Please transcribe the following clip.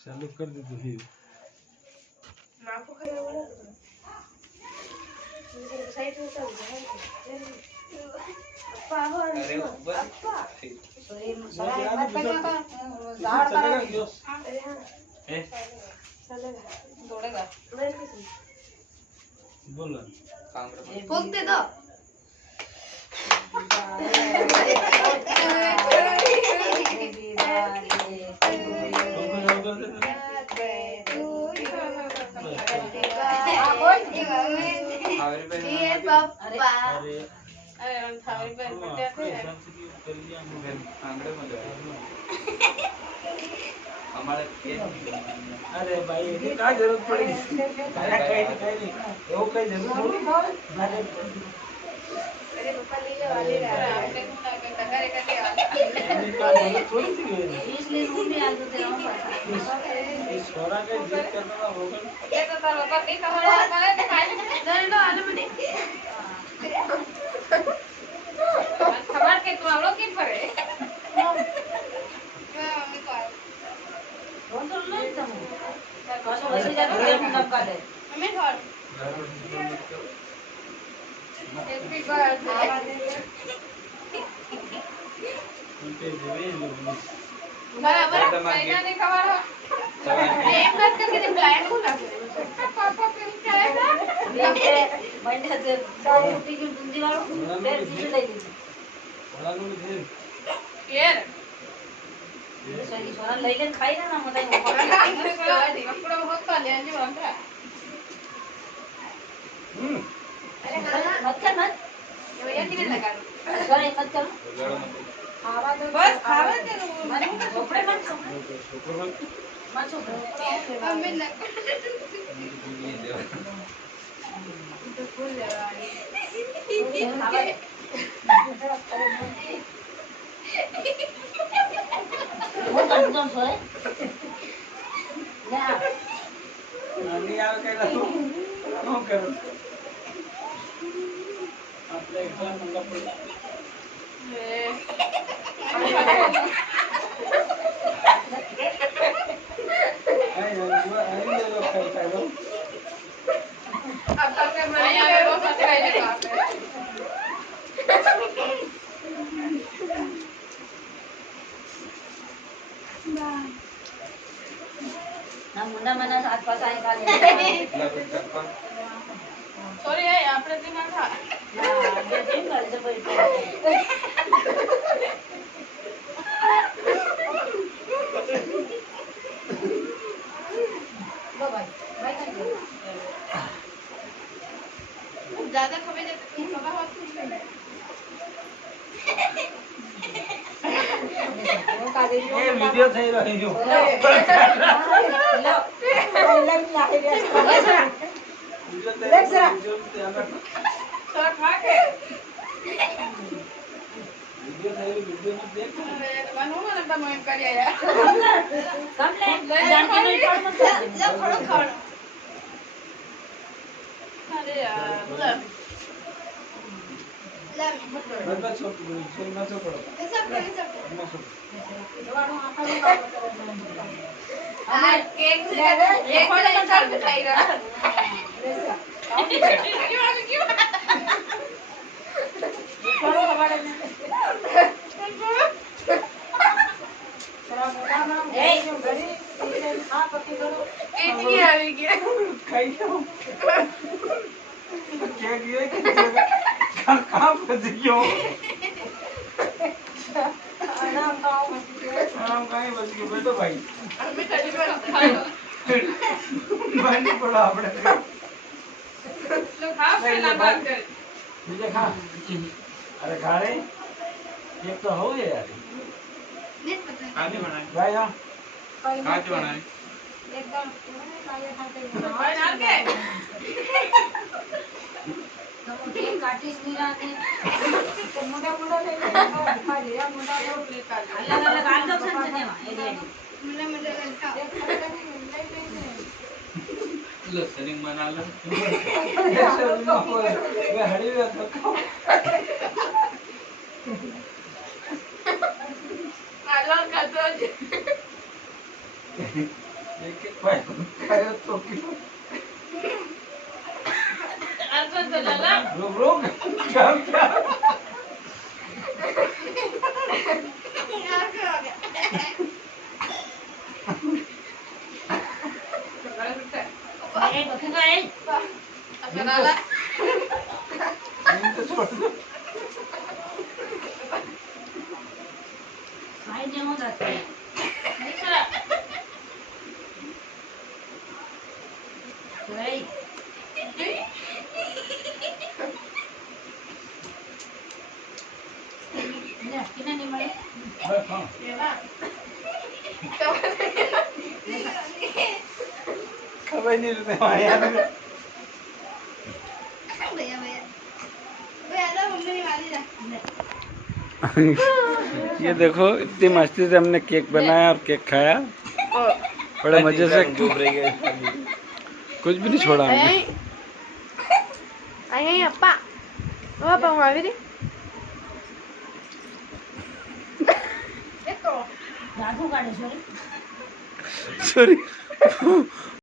चालू कर दे तू ही नाको खराब हो रहा है साइड में चल अप्पा हो अप्पा सॉरी मत पकड़ो झाड़ चलेगा क्यों अरे हां ए चलेगा दौड़ेगा मैं किसी बोल फूक दे दो अरे भाई ये क्या जरूरत पड़ी कहीं वो कहीं जरूरत अरे पापा ले ले वाले आपने टकरे करके थोड़ी सी इसलिए रूम में आ जाते हैं इस छोरा का जिद करना होगा ये तो तार पापा नहीं खबर है नहीं लो आलू में खबर के तुम लोग की पर है कौन तो नहीं तुम कौन वैसे जाते हैं तब का दे हमें घर हैप्पी बर्थडे बराबर महीना नहीं खबर हो एक बात करके दे ब्लाइंड को ना पापा पे जाएगा बंदे से सारी रोटी की बुंदी वालों देर से ले ली बड़ा लोग थे यार सही सोना लेकिन खाई ना मत है कपड़ा बहुत का ले आने वाला अरे मत कर मत ये कितने लगा सर एक मत कर खावा दो बस खावा दे मन कपड़े मत मत हमें ना तो फुल खावा वो कंट्रोल सोए ना नानी यार क्या करो नो करो आपने एग्जाम मंगा पड़ा आई ये लोग करता है अब तक मैं यहाँ पे बहुत अच्छा रहेगा ना मुंडा मना साथ पास आए का सॉरी है आपने दिन ना था हां ये दिन कर दे भाई लो भाई कर दो ज्यादा खबे जाते तुम सभा हाथ नहीं ये वीडियो सही रही जो सर खा के वीडियो सही वीडियो में देख मन हो ना मैं कर यार कम ले जान के नहीं पड़ मत ले खड़ो खड़ो अरे यार बोला बंदा छोड़ ना छोड़ो सब ना छोड़ो आ केक से एक वाला इंसान पे खाई रहा क्यों छोड़ो हमारे में ए गरी हां पक्की करो केक नहीं आएगी खाई जाओ क्या किया कि कहां फंस गयो आराम खाओ आराम कहीं बच गयो बैठो भाई हमें थोड़ी बार खाओ मानी पड़ा आपने लो खा पहला बात कर मुझे खा अरे खा रहे एक तो हो गया यार काहे बनाए भाई हां काहे बनाए एकदम भाई नाल के तो केक काटिस नहीं रहते तो मोटा मोटा ले ले खा लिया मोटा तो प्लेट काट अलग अलग आठ ऑप्शन से देवा मुझे मुझे लगता लो सरिंग बना लो मैं हड़ी में तो अलग का तो एक एक पाय खाया तो किलो असं झालं ना. रोग रोग क्या क्या ए, बघ काय. इनको छोड़ दो काय जेवण जाते. नाही करा. नाही. या, किती नाही मला. बस हाँ खबर नहीं रहते वहाँ यार ये देखो इतनी मस्ती से हमने केक बनाया और केक खाया बड़े मजे से कुछ भी नहीं छोड़ा हमने Ay, apa? Apa mau ini? Raju काढे सॉरी